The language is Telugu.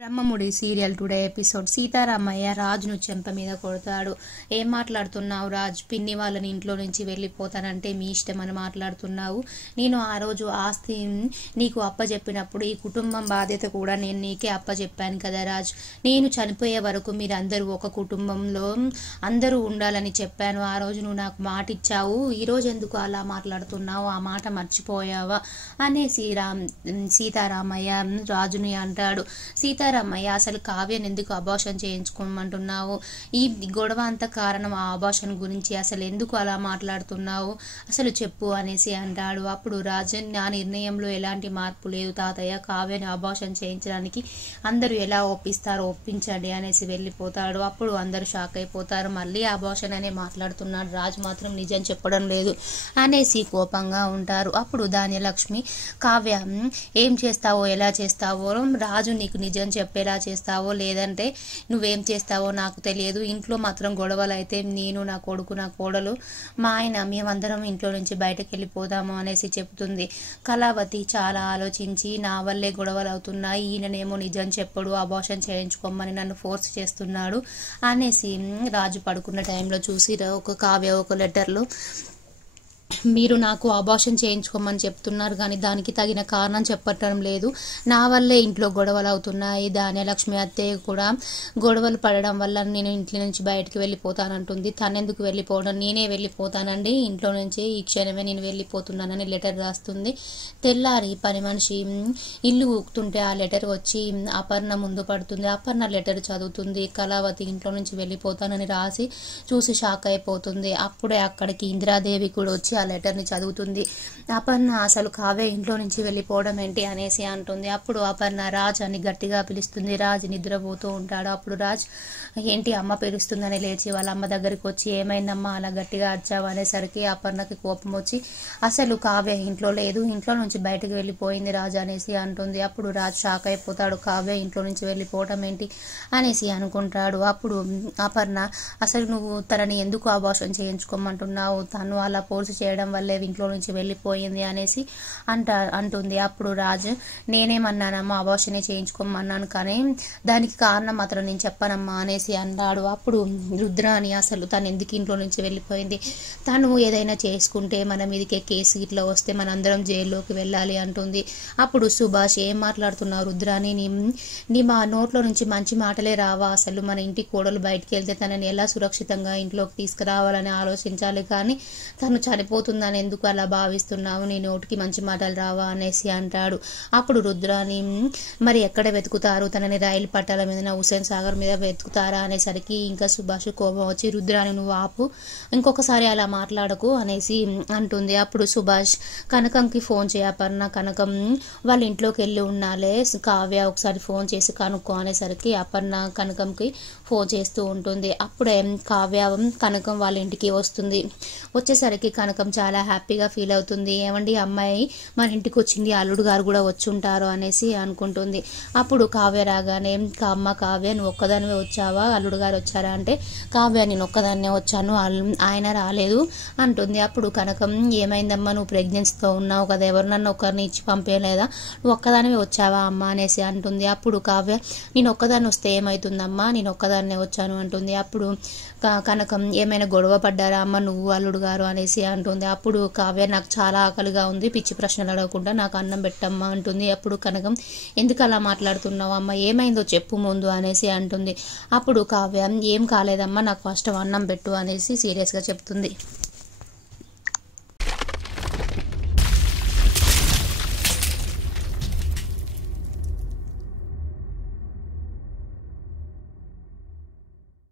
Brahmamudi serial today episode. Sitaramayya రాజును చెంప మీద కొడతాడు. ఏం మాట్లాడుతున్నావు రాజ్? పిన్ని వాళ్ళని ఇంట్లో నుంచి వెళ్ళిపోతానంటే మీ ఇష్టం అని మాట్లాడుతున్నావు. నేను ఆ రోజు ఆస్తి నీకు అప్పచెప్పినప్పుడు ఈ కుటుంబం బాధ్యత కూడా నేను నీకే అప్పచెప్పాను కదా రాజ్. నేను చనిపోయే వరకు మీరందరూ ఒక కుటుంబంలో అందరూ ఉండాలని చెప్పాను. ఆ రోజు నువ్వు నాకు మాట ఇచ్చావు. ఈరోజు ఎందుకు అలా మాట్లాడుతున్నావు? ఆ మాట మర్చిపోయావా అనేసి సీతారామయ్య రాజుని అంటాడు. సీతారామయ్య, అసలు కావ్యను ఎందుకు అబార్షన్ చేయించుకోమంటున్నావు? ఈ గొడవ అంత కారణం ఆ అబార్షన్ గురించి. అసలు ఎందుకు అలా మాట్లాడుతున్నావు? అసలు చెప్పు అనేసి అంటాడు. అప్పుడు రాజన్, నా నిర్ణయంలో ఎలాంటి మార్పు లేదు తాతయ్య. కావ్యను అబార్షన్ చేయించడానికి అందరూ ఎలా ఒప్పిస్తారో ఒప్పించండి అనేసి వెళ్ళిపోతాడు. అప్పుడు అందరూ షాక్ అయిపోతారు. మళ్ళీ అబార్షన్ అనే మాట్లాడుతున్నాడు, రాజు మాత్రం నిజం చెప్పడం లేదు అనేసి కోపంగా ఉంటారు. అప్పుడు ధాన్యలక్ష్మి, కావ్య ఏం చేస్తావో ఎలా చేస్తావో, రాజు నీకు నిజం చెప్పేలా చేస్తావో లేదంటే నువ్వేం చేస్తావో నాకు తెలియదు. ఇంట్లో మాత్రం గొడవలు అయితే నేను, నా కొడుకు, నా కోడలు, మా ఆయన మేమందరం ఇంట్లో నుంచి బయటకు వెళ్ళిపోదాము అనేసి చెప్తుంది. కళావతి చాలా ఆలోచించి, నా వల్లే గొడవలు అవుతున్నాయి, ఈయననేమో నిజం చెప్పడు, అబార్షన్ చేయించుకోమని నన్ను ఫోర్స్ చేస్తున్నాడు అనేసి రాజు పడుకున్న టైంలో చూసి ఒక కావ్య ఒక లెటర్లో, మీరు నాకు అబార్షన్ చేయించుకోమని చెప్తున్నారు కానీ దానికి తగిన కారణం చెప్పటం లేదు, నా వల్లే ఇంట్లో గొడవలు అవుతున్నాయి, ధాన్యలక్ష్మి అత్తయ్య కూడా గొడవలు పడడం వల్ల నేను ఇంట్లో నుంచి బయటకు వెళ్ళిపోతానంటుంది. తనెందుకు వెళ్ళిపోవడం, నేనే వెళ్ళిపోతానండి ఇంట్లో నుంచి, ఈ క్షణమే నేను వెళ్ళిపోతున్నానని లెటర్ రాస్తుంది. తెల్లారి పని మనిషి ఇల్లు ఊకుతుంటే ఆ లెటర్ వచ్చి అపర్ణ ముందు పడుతుంది. అపర్ణ లెటర్ చదువుతుంది. కళావతి ఇంట్లో నుంచి వెళ్ళిపోతానని రాసి చూసి షాక్ అయిపోతుంది. అప్పుడే అక్కడికి ఇందిరాదేవి కూడా వచ్చి ఆ లెటర్ని చదువుతుంది. అపర్ణ, అసలు కావ్య ఇంట్లో నుంచి వెళ్ళిపోవడం ఏంటి అనేసి అంటుంది. అప్పుడు అపర్ణ రాజ్ అని గట్టిగా పిలుస్తుంది. రాజ్ నిద్రపోతూ ఉంటాడు. అప్పుడు రాజ్, ఏంటి అమ్మ పిలుస్తుందని లేచి వాళ్ళ అమ్మ దగ్గరికి వచ్చి, ఏమైందమ్మా అలా గట్టిగా అరిచావు అనేసరికి అపర్ణకి కోపం వచ్చి, అసలు కావ్య ఇంట్లో లేదు, ఇంట్లో నుంచి బయటకు వెళ్ళిపోయింది రాజ్ అనేసి అంటుంది. అప్పుడు రాజ్ షాక్ అయిపోతాడు. కావ్య ఇంట్లో నుంచి వెళ్ళిపోవడం ఏంటి అనేసి అనుకుంటాడు. అప్పుడు అపర్ణ, అసలు నువ్వు తనని ఎందుకు అబార్షన్ చేయించుకోమంటున్నావు? తను అలా ఫోర్స్ చేయడం వల్లే ఇంట్లో నుంచి వెళ్ళిపోయింది అనేసి అంటుంది. అప్పుడు రాజు, నేనేమన్నానమ్మా, అబార్షనే చేయించుకోమన్నాను కానీ దానికి కారణం మాత్రం నేను చెప్పనమ్మా అనేసి అన్నాడు. అప్పుడు రుద్రాని, అసలు తను ఎందుకు ఇంట్లో నుంచి వెళ్ళిపోయింది, తను ఏదైనా చేసుకుంటే మన మీదకే కేసు ఇట్లా వస్తే మనందరం జైల్లోకి వెళ్ళాలి అంటుంది. అప్పుడు సుభాష్, ఏం మాట్లాడుతున్నావు రుద్రాని, నీ మా నోట్లో నుంచి మంచి మాటలే రావా? అసలు మన ఇంటి కోడలు బయటికి వెళ్తే తనని ఎలా సురక్షితంగా ఇంట్లోకి తీసుకురావాలని ఆలోచించాలి కానీ తను చనిపోతుందని ఎందుకు అలా భావిస్తున్నావు? నీ నోటికి మంచి మాటలు రావా అనేసి అంటాడు. అప్పుడు రుద్రాని, మరి ఎక్కడ వెతుకుతారు తనని? రైలు పట్టాల మీద, హుసేన్ సాగర్ మీద వెతుకుతారా అనేసరికి ఇంకా సుభాష్ కోపం వచ్చి, రుద్రాని నువ్వు ఆపు, ఇంకొకసారి అలా మాట్లాడకు అనేసి అంటుంది. అప్పుడు సుభాష్, కనకంకి ఫోన్ చేయపర్ణ, కనకం వాళ్ళ ఇంట్లోకి వెళ్ళి ఉన్నాలే, కావ్య ఒకసారి ఫోన్ చేసి కనుక్కో అనేసరికి అపర్ణ కనకంకి ఫోన్ చేస్తూ ఉంటుంది. అప్పుడే కావ్య కనకం వాళ్ళ ఇంటికి వస్తుంది. వచ్చేసరికి కనకం చాలా హ్యాపీగా ఫీల్ అవుతుంది. ఏమండి అమ్మాయి మన ఇంటికి వచ్చింది, అల్లుడు గారు కూడా వచ్చి ఉంటారు అనేసి అనుకుంటుంది. అప్పుడు కావ్య రాగానే, అమ్మ కావ్య నువ్వు ఒక్కదానివే వచ్చావా, అల్లుడు గారు వచ్చారా అంటే, కావ్య నేను ఒక్కదాన్నే వచ్చాను, ఆయన రాలేదు అంటుంది. అప్పుడు కనకం, ఏమైందమ్మా, నువ్వు ప్రెగ్నెన్సీతో ఉన్నావు కదా, ఎవరు నన్ను ఒకరిని ఇచ్చి పంపేయలేదా, నువ్వు ఒక్కదానివే వచ్చావా అమ్మ అనేసి అంటుంది. అప్పుడు కావ్య, నేను ఒక్కదాన్ని వస్తే ఏమవుతుందమ్మా, నేను ఒక్కదాన్నే వచ్చాను అంటుంది. అప్పుడు కనకం, ఏమైనా గొడవ పడ్డారా అమ్మ నువ్వు అల్లుడు గారు అనేసి అంటుంది. అప్పుడు కావ్య, నాకు చాలా ఆకలిగా ఉంది, పిచ్చి ప్రశ్నలు అడగకుండా నాకు అన్నం పెట్టమ్మా అంటుంది. అప్పుడు కనకం, ఎందుకు అలా మాట్లాడుతున్నావు అమ్మ, ఏమైందో చెప్పు ముందు అనేసి అంటుంది. అప్పుడు కావ్య, ఏం కాలేదమ్మా, నాకు ఫస్ట్ అన్నం పెట్టు అనేసి సీరియస్గా చెప్తుంది.